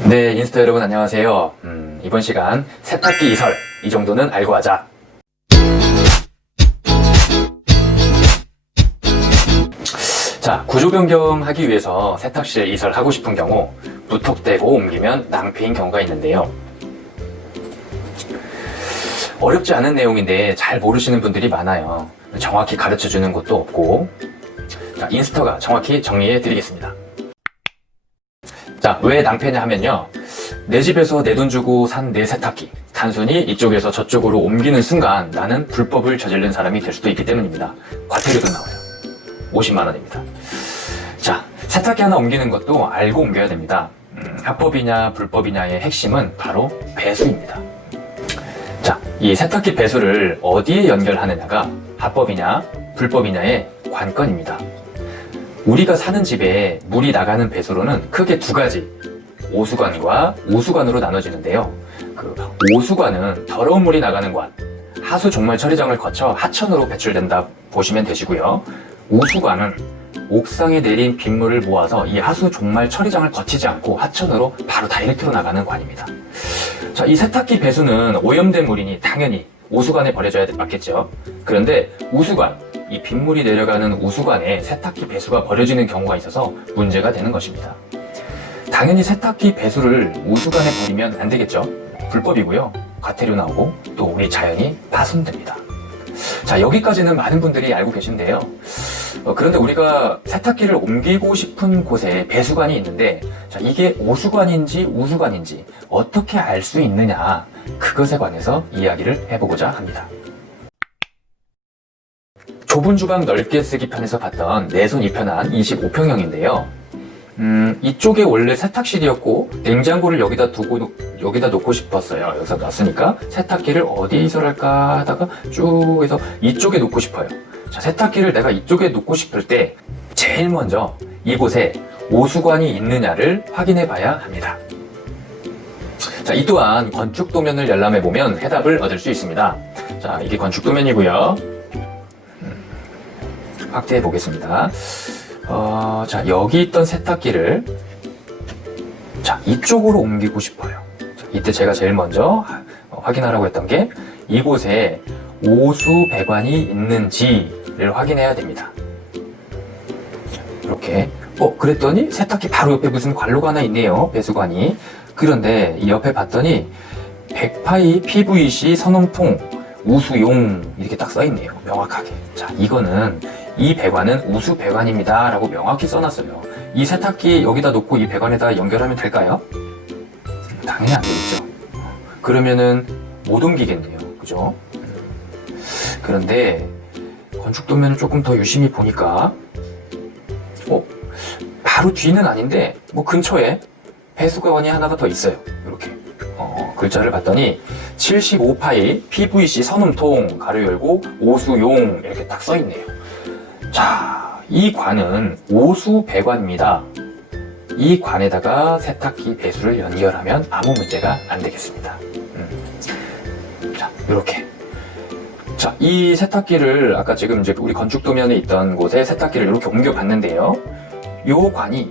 네, 인스타 여러분 안녕하세요. 이번 시간 세탁기 이설, 이 정도는 알고 하자. 자, 구조 변경하기 위해서 세탁실 이설하고 싶은 경우 무턱대고 옮기면 낭패인 경우가 있는데요. 어렵지 않은 내용인데 잘 모르시는 분들이 많아요. 정확히 가르쳐주는 것도 없고. 자, 인스타가 정확히 정리해 드리겠습니다. 자, 왜 낭패냐 하면요, 내 집에서 내 돈 주고 산 내 세탁기 단순히 이쪽에서 저쪽으로 옮기는 순간 나는 불법을 저지른 사람이 될 수도 있기 때문입니다. 과태료도 나와요. 50만 원입니다. 자, 세탁기 하나 옮기는 것도 알고 옮겨야 됩니다. 합법이냐 불법이냐의 핵심은 바로 배수입니다. 자, 이 세탁기 배수를 어디에 연결하느냐가 합법이냐 불법이냐의 관건입니다. 우리가 사는 집에 물이 나가는 배수로는 크게 두 가지, 오수관과 우수관으로 나눠지는데요. 그 오수관은 더러운 물이 나가는 관, 하수 종말 처리장을 거쳐 하천으로 배출된다 보시면 되시고요. 우수관은 옥상에 내린 빗물을 모아서 이 하수 종말 처리장을 거치지 않고 하천으로 바로 다이렉트로 나가는 관입니다. 자, 이 세탁기 배수는 오염된 물이니 당연히 오수관에 버려져야 맞겠죠. 그런데 우수관, 이 빗물이 내려가는 우수관에 세탁기 배수가 버려지는 경우가 있어서 문제가 되는 것입니다. 당연히 세탁기 배수를 우수관에 버리면 안 되겠죠. 불법이고요. 과태료 나오고 또 우리 자연이 파손됩니다. 자, 여기까지는 많은 분들이 알고 계신데요. 그런데 우리가 세탁기를 옮기고 싶은 곳에 배수관이 있는데, 자, 이게 오수관인지 우수관인지 어떻게 알 수 있느냐, 그것에 관해서 이야기를 해보고자 합니다. 좁은 주방 넓게 쓰기 편에서 봤던 내손 2편한 25평형인데요. 이쪽에 원래 세탁실이었고 냉장고를 여기다 놓고 싶었어요. 여기서 놨으니까 세탁기를 어디에 이설할까 하다가 쭉 해서 이쪽에 놓고 싶어요. 자, 세탁기를 내가 이쪽에 놓고 싶을 때 제일 먼저 이곳에 오수관이 있느냐를 확인해 봐야 합니다. 자, 이 또한 건축도면을 열람해 보면 해답을 얻을 수 있습니다. 자, 이게 건축도면이고요. 확대해 보겠습니다. 자, 여기 있던 세탁기를 자, 이쪽으로 옮기고 싶어요. 자, 이때 제가 제일 먼저 확인하라고 했던 게 이곳에 오수 배관이 있는지를 확인해야 됩니다. 이렇게 그랬더니 세탁기 바로 옆에 무슨 관로가 하나 있네요. 배수관이. 그런데 이 옆에 봤더니 100파이 PVC 선원통 우수용 이렇게 딱 써있네요. 명확하게. 자, 이거는 이 배관은 우수 배관입니다 라고 명확히 써놨어요. 이 세탁기 여기다 놓고 이 배관에다 연결하면 될까요? 당연히 안 되겠죠. 그러면은 못 옮기겠네요. 그죠? 그런데 건축도면을 조금 더 유심히 보니까 바로 뒤는 아닌데 뭐 근처에 배수관이 하나가 더 있어요. 이렇게 글자를 봤더니 75파이 PVC 선음통 가로 열고 오수용 이렇게 딱 써있네요. 자, 이 관은 오수 배관입니다. 이 관에다가 세탁기 배수를 연결하면 아무 문제가 안 되겠습니다. 자, 이렇게. 자, 이 세탁기를 아까 지금 이제 우리 건축도면에 있던 곳에 세탁기를 이렇게 옮겨 봤는데요. 요 관이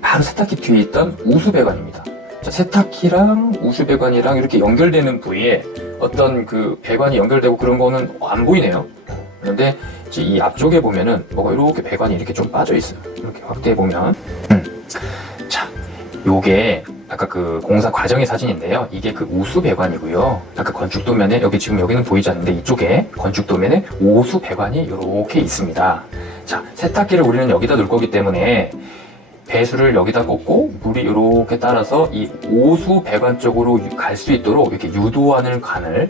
바로 세탁기 뒤에 있던 우수 배관입니다. 자, 세탁기랑 우수 배관이랑 이렇게 연결되는 부위에 어떤 그 배관이 연결되고 그런 거는 안 보이네요. 그런데 이제 이 앞쪽에 보면은 뭐가 이렇게 배관이 이렇게 좀 빠져 있어요. 이렇게 확대해 보면, 자, 요게 아까 그 공사 과정의 사진인데요. 이게 그 우수 배관이고요. 아까 건축도면에 여기는 보이지 않는데 이쪽에 건축도면에 오수 배관이 이렇게 있습니다. 자, 세탁기를 우리는 여기다 놓을 거기 때문에 배수를 여기다 꽂고 물이 이렇게 따라서 이 오수 배관 쪽으로 갈 수 있도록 이렇게 유도하는 관을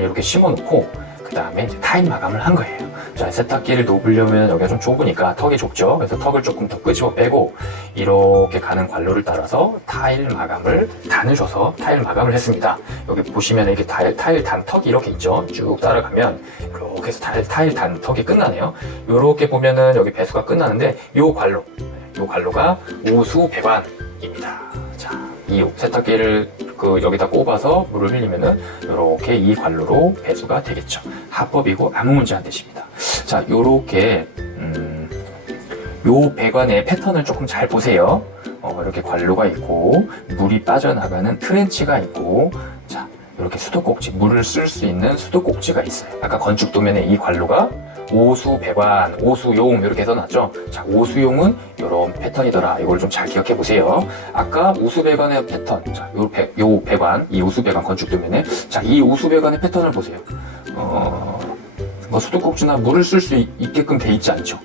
이렇게 심어놓고 그 다음에 타일 마감을 한 거예요. 자, 세탁기를 놓으려면 여기가 좀 좁으니까 턱이 좁죠. 그래서 턱을 조금 더 끄집어 빼고 이렇게 가는 관로를 따라서 타일 마감을 단을 줘서 타일 마감을 했습니다. 여기 보시면 이렇게 타일 단 턱이 이렇게 있죠. 쭉 따라가면 이렇게 해서 타일 단 턱이 끝나네요. 이렇게 보면은 여기 배수가 끝나는데 요 관로가 오수 배관입니다. 자, 이 세탁기를 여기다 꼽아서 물을 흘리면은 이렇게 이 관로로 배수가 되겠죠. 합법이고 아무 문제 안 되십니다. 자, 요렇게 요 배관의 패턴을 조금 잘 보세요. 이렇게 관로가 있고 물이 빠져나가는 트렌치가 있고, 자 이렇게 수도꼭지, 물을 쓸 수 있는 수도꼭지가 있어요. 아까 건축 도면에 이 관로가 오수배관, 오수용 이렇게 써놨죠. 자, 오수용은 이런 패턴이더라. 이걸 좀 잘 기억해 보세요. 아까 우수배관의 패턴, 자, 요 배관, 이 우수배관 건축 도면에, 자, 이 우수배관의 패턴을 보세요. 뭐 수도꼭지나 물을 쓸 수 있게끔 돼 있지 않죠.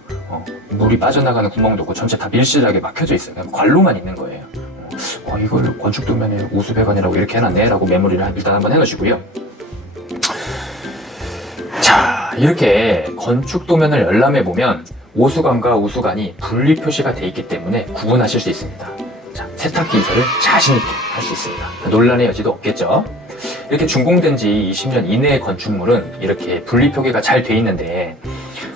물이 빠져나가는 구멍도 없고 전체 다 밀실하게 막혀져 있어요. 그냥 관로만 있는 거예요. 이걸 건축 도면에 우수배관이라고 이렇게 해놨네 라고 메모리를 일단 한번 해놓으시고요. 자, 이렇게 건축 도면을 열람해 보면 오수관과 우수관이 분리 표시가 돼 있기 때문에 구분하실 수 있습니다. 자, 세탁기 이설을 자신 있게 할 수 있습니다. 논란의 여지도 없겠죠. 이렇게 준공된 지 20년 이내의 건축물은 이렇게 분리 표기가 잘 돼 있는데,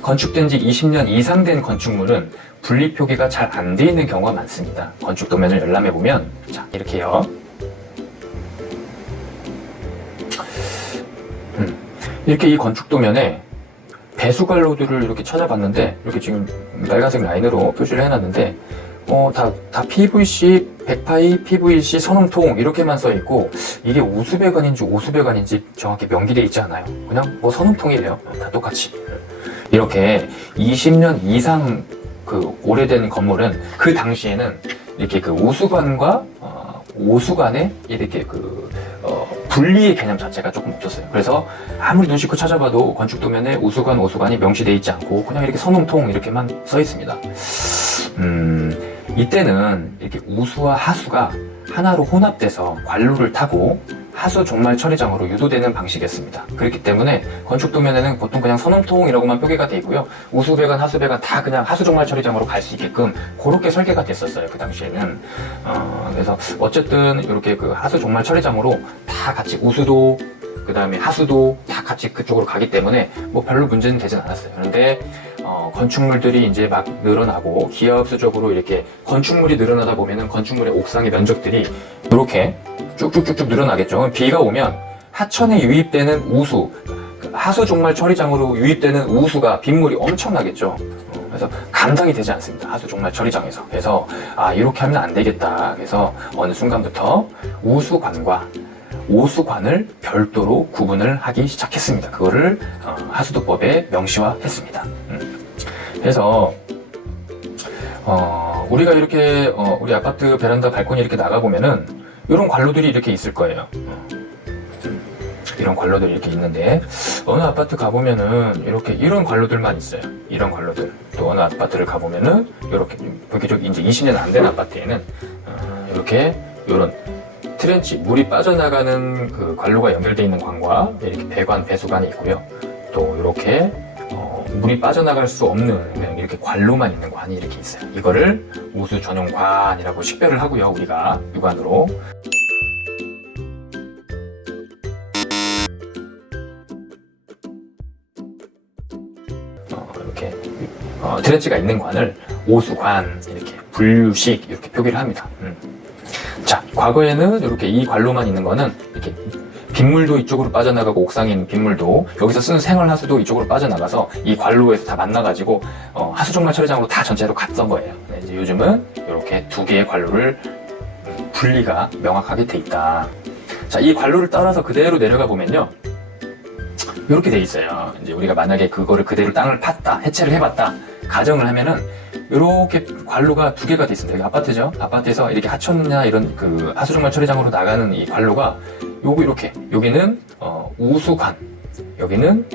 건축된 지 20년 이상 된 건축물은 분리 표기가 잘 안 돼 있는 경우가 많습니다. 건축 도면을 열람해 보면, 자, 이렇게요. 이렇게 이 건축 도면에 배수관로들을 이렇게 찾아봤는데, 이렇게 지금 빨간색 라인으로 표시를 해놨는데, 다 PVC, 백파이, PVC, 선홍통 이렇게만 써있고, 이게 우수배관인지 오수배관인지 정확히 명기되어 있지 않아요. 그냥 뭐 선홍통이래요. 다 똑같이. 이렇게 20년 이상 그 오래된 건물은 그 당시에는 이렇게 그 우수관과 오수관의 이렇게 분리의 개념 자체가 조금 없었어요. 그래서 아무리 눈 씻고 찾아봐도 건축 도면에 우수관, 오수관이 명시되어 있지 않고 그냥 이렇게 선홍통 이렇게만 써 있습니다. 이때는 이렇게 우수와 하수가 하나로 혼합돼서 관로를 타고 하수 종말 처리장으로 유도되는 방식이었습니다. 그렇기 때문에 건축 도면에는 보통 그냥 선홍통이라고만 표기가 되어 있고요. 우수배관, 하수배관 다 그냥 하수 종말 처리장으로 갈 수 있게끔 그렇게 설계가 됐었어요. 그 당시에는. 그래서 어쨌든 이렇게 그 하수 종말 처리장으로 다 같이 우수도, 그 다음에 하수도 다 같이 그쪽으로 가기 때문에 뭐 별로 문제는 되진 않았어요. 그런데 건축물들이 이제 막 늘어나고 기하급수적으로 이렇게 건축물이 늘어나다 보면은 건축물의 옥상의 면적들이 이렇게 쭉쭉쭉쭉 늘어나겠죠. 비가 오면 하천에 유입되는 우수, 하수 종말 처리장으로 유입되는 우수가 빗물이 엄청나겠죠. 그래서 감당이 되지 않습니다. 하수 종말 처리장에서. 그래서 이렇게 하면 안 되겠다. 그래서 어느 순간부터 우수관과 오수관을 별도로 구분을 하기 시작했습니다. 그거를 하수도법에 명시화했습니다. 그래서 우리가 이렇게 우리 아파트 베란다 발코니 이렇게 나가 보면은 이런 관로들이 이렇게 있을 거예요. 이런 관로들이 이렇게 있는데, 어느 아파트 가보면은 이렇게 이런 관로들만 있어요. 이런 관로들. 또 어느 아파트를 가보면은 이렇게 비교적 이제 20년 안 된 아파트에는 이렇게 이런 트렌치, 물이 빠져나가는 그 관로가 연결되어 있는 관과 이렇게 배관, 배수관이 있고요. 또 이렇게 물이 빠져나갈 수 없는 그냥 이렇게 관로만 있는 관이 이렇게 있어요. 이거를 우수 전용 관이라고 식별을 하고요. 우리가 육안으로. 이렇게 트렌치가 있는 관을 오수관, 이렇게 분류식 이렇게 표기를 합니다. 자, 과거에는 이렇게 이 관로만 있는 거는 이렇게 빗물도 이쪽으로 빠져나가고 옥상에 있는 빗물도 여기서 쓰는 생활하수도 이쪽으로 빠져나가서 이 관로에서 다 만나가지고 하수 종말 처리장으로 다 전체로 갔던 거예요. 네, 이제 요즘은 이렇게 두 개의 관로를 분리가 명확하게 돼 있다. 자, 이 관로를 따라서 그대로 내려가 보면요, 이렇게 돼 있어요. 이제 우리가 만약에 그거를 그대로 땅을 팠다, 해체를 해봤다 가정을 하면은 이렇게 관로가 두 개가 돼 있습니다. 여기 아파트죠. 아파트에서 이렇게 하천이나 이런 그 하수종말 처리장으로 나가는 이 관로가 요거 이렇게, 여기는 우수관, 여기는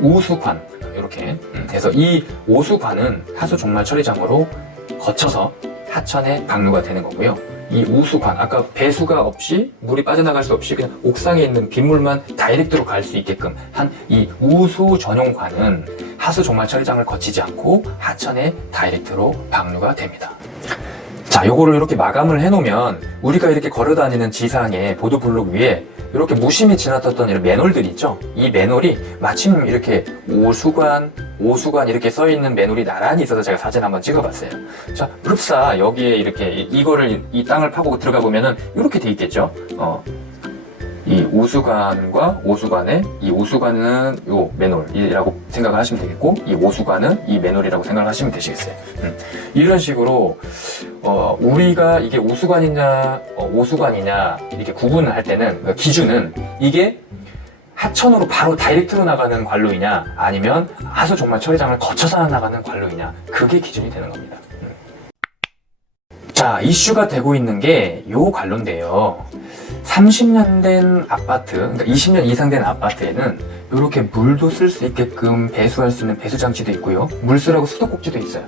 우수관, 이렇게. 그래서 이 오수관은 하수종말 처리장으로 거쳐서 하천에 방류가 되는 거고요. 이 우수관, 아까 배수가 없이 물이 빠져나갈 수 없이 그냥 옥상에 있는 빗물만 다이렉트로 갈 수 있게끔 한 이 우수 전용관은 하수 종말 처리장을 거치지 않고 하천에 다이렉트로 방류가 됩니다. 자, 요거를 이렇게 마감을 해놓으면 우리가 이렇게 걸어다니는 지상의 보도블록 위에 이렇게 무심히 지나쳤던 이런 매놀들이 있죠. 이 매놀이 마침 이렇게 오수관, 오수관 이렇게 써있는 매놀이 나란히 있어서 제가 사진 한번 찍어봤어요. 자, 흡사 여기에 이렇게 이 땅을 파고 들어가 보면은 이렇게 돼 있겠죠. 이 우수관과 오수관의 이 우수관은 요 맨홀이라고 생각을 하시면 되겠고, 이 오수관은 이 맨홀이라고 생각을 하시면 되시겠어요. 이런 식으로 우리가 이게 우수관이냐 오수관이냐 이렇게 구분을 할 때는, 그러니까 기준은 이게 하천으로 바로 다이렉트로 나가는 관로이냐 아니면 아주 정말 처리장을 거쳐서 나가는 관로이냐, 그게 기준이 되는 겁니다. 자, 이슈가 되고 있는 게 요 관로인데요. 30년 된 아파트, 그러니까 20년 이상 된 아파트에는 이렇게 물도 쓸 수 있게끔 배수할 수 있는 배수장치도 있고요. 물 쓰라고 수도꼭지도 있어요.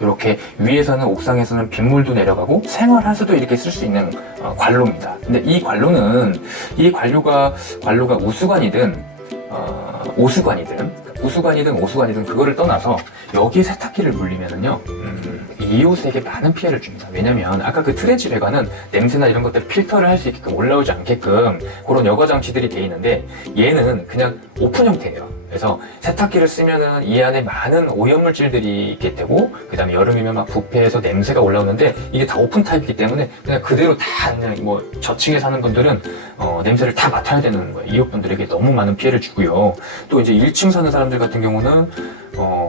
이렇게 위에서는 옥상에서는 빗물도 내려가고 생활할 수도 이렇게 쓸 수 있는 관로입니다. 근데 이 관로는 관로가 우수관이든 오수관이든 그거를 떠나서 여기에 세탁기를 물리면은요, 이웃에게 많은 피해를 줍니다. 왜냐면 아까 그 트렌치 배관은 냄새나 이런 것들 필터를 할 수 있게끔 올라오지 않게끔 그런 여과 장치들이 돼 있는데, 얘는 그냥 오픈 형태예요. 그래서 세탁기를 쓰면은 이 안에 많은 오염물질들이 있게 되고, 그 다음에 여름이면 막 부패해서 냄새가 올라오는데, 이게 다 오픈 타입이기 때문에 그냥 그대로 다 그냥 뭐 저층에 사는 분들은 냄새를 다 맡아야 되는 거예요. 이웃분들에게 너무 많은 피해를 주고요. 또 이제 1층 사는 사람들 같은 경우는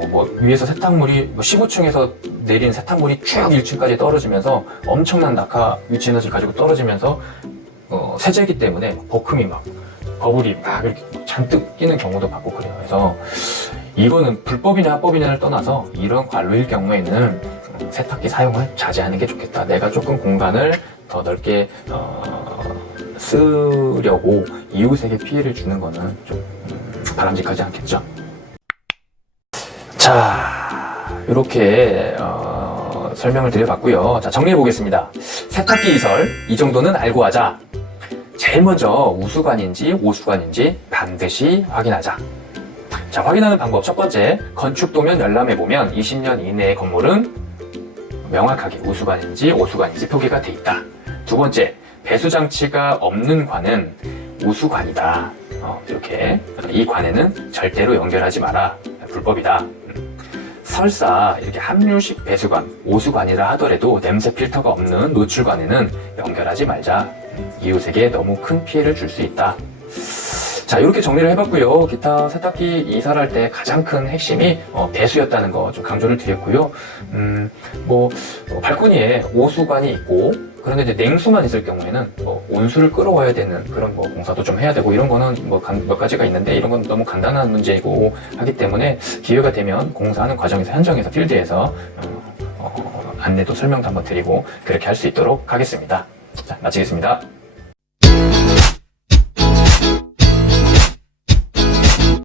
뭐 위에서 세탁물이 15층에서 내린 세탁물이 쭉 1층까지 떨어지면서 엄청난 낙하 위치 에너지를 가지고 떨어지면서 세제이기 때문에 버금이 막 버블이 막 이렇게 잔뜩 끼는 경우도 봤고 그래요. 그래서 이거는 불법이냐 합법이냐를 떠나서 이런 관로일 경우에는 세탁기 사용을 자제하는 게 좋겠다. 내가 조금 공간을 더 넓게 쓰려고 이웃에게 피해를 주는 거는 좀 바람직하지 않겠죠. 자, 이렇게 설명을 드려봤고요. 자, 정리해 보겠습니다. 세탁기 이설 이 정도는 알고 하자. 제일 먼저 우수관인지 오수관인지 반드시 확인하자. 자, 확인하는 방법 첫 번째, 건축도면 열람해 보면 20년 이내의 건물은 명확하게 우수관인지 오수관인지 표기가 돼 있다. 두 번째, 배수장치가 없는 관은 우수관이다. 이렇게 이 관에는 절대로 연결하지 마라. 불법이다. 설사 이렇게 함유식 배수관, 오수관이라 하더라도 냄새 필터가 없는 노출관에는 연결하지 말자. 이웃에게 너무 큰 피해를 줄 수 있다. 자, 이렇게 정리를 해봤고요. 기타 세탁기 이사를 할 때 가장 큰 핵심이 배수였다는 거 좀 강조를 드렸고요. 발코니에 오수관이 있고, 그런데 이제 냉수만 있을 경우에는 온수를 끌어와야 되는 그런 공사도 좀 해야 되고, 이런 거는 몇 가지가 있는데, 이런 건 너무 간단한 문제이고 하기 때문에 기회가 되면 공사하는 과정에서 현장에서 필드에서 안내도 설명도 한번 드리고 그렇게 할 수 있도록 하겠습니다. 자, 마치겠습니다.